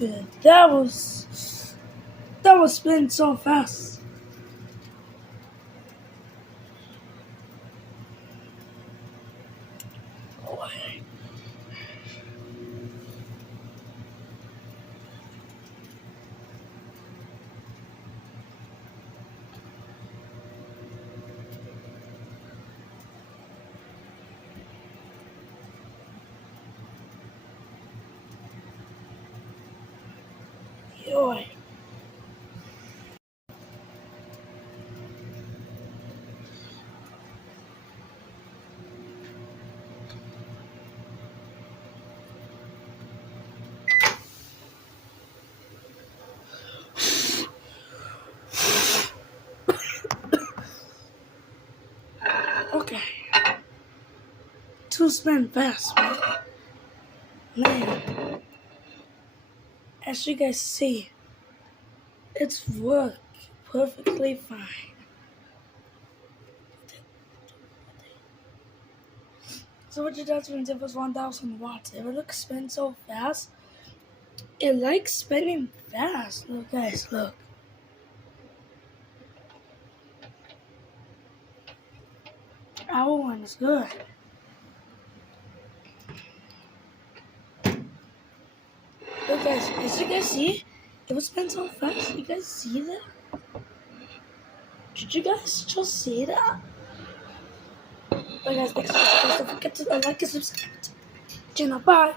stupid. That was spinning so fast. Boy. Boy. Okay. Two spin fast, man. Man. As you guys see, it's worked perfectly fine. So what it does means it was 1000 watts. If it looks spin so fast, it likes spinning fast. Look guys, look. Our one is good. Look guys, as you guys see, it was spin so fast. You guys see that? Did you guys just see that? But guys, thanks so much. Don't forget to like and subscribe. Bye.